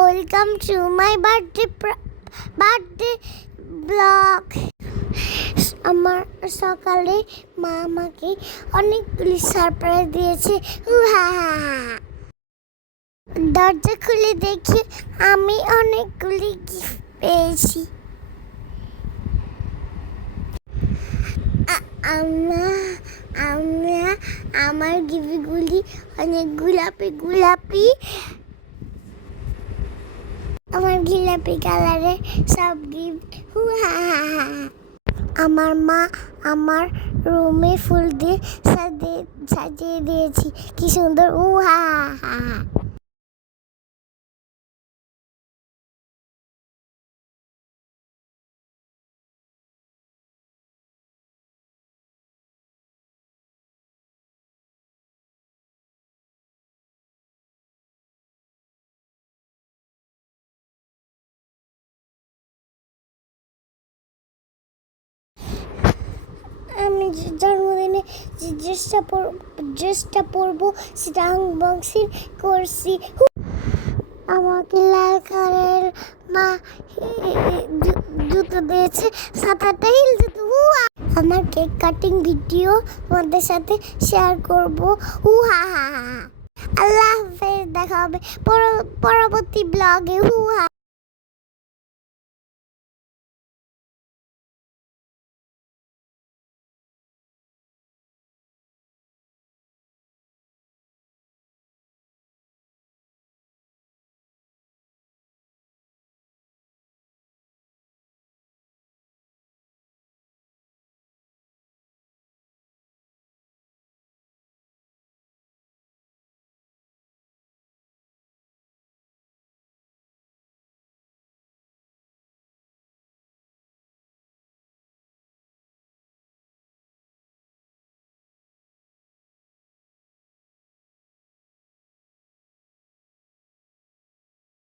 Welcome to my birthday blog. আমার সকালে মা আমাকে অনেকগুলি সারপ্রাইজ দিয়েছে। দরজা খুলে দেখি আমি অনেকগুলি গিফট পেয়েছি। আমার গিফটগুলি অনেক গোলাপি আমার গোলাপি কালারের সব গিফট। আমার মা আমার রুমে ফুল দিয়ে সাজিয়ে দিয়েছি, কি সুন্দর। আমি জন্মদিনে যে ড্রেসটা পরবো সেটা আনবক্সিং করছি। আমাকে লাল কালারের মা জুতো দিয়েছে, 7-8টা হিল জুতো। আমার কেক কাটিং ভিডিও তোমাদের সাথে শেয়ার করবো। আল্লাহ হাফেজ, দেখা হবে পরবর্তী ব্লগে।